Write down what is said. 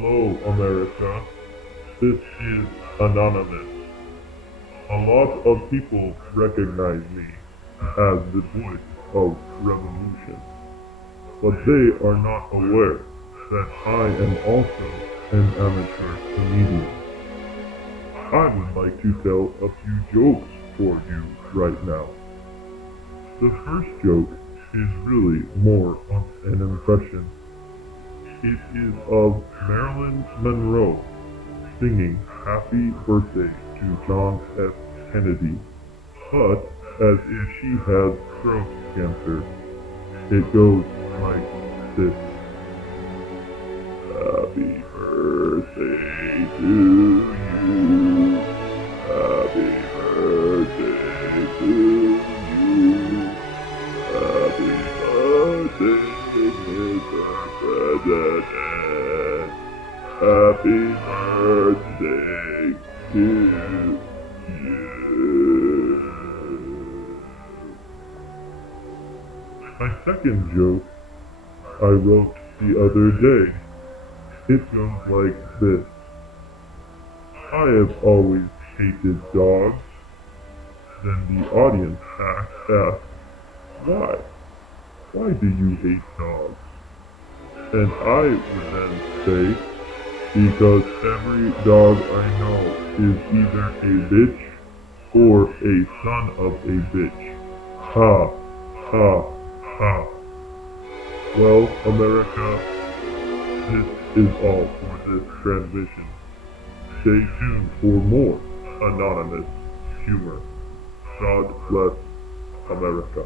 Hello, America. This is Anonymous. A lot of people recognize me as the voice of revolution, but they are not aware that I am also an amateur comedian. I would like to tell a few jokes for you right now. The first joke is really more of an impression. It is of Marilyn Monroe singing Happy Birthday to John F. Kennedy, but as if she had throat cancer. It goes like this. Happy birthday to you. Happy birthday to you. Happy birthday, Mr. President. Happy birthday to you. My second joke I wrote the other day. It goes like this. I have always hated dogs. Then the audience asks, why? Why do you hate dogs? And I would then say, because every dog I know is either a bitch or a son of a bitch. Ha, ha, ha. Well, America, this is all for this transmission. Stay tuned for more anonymous humor. God bless America.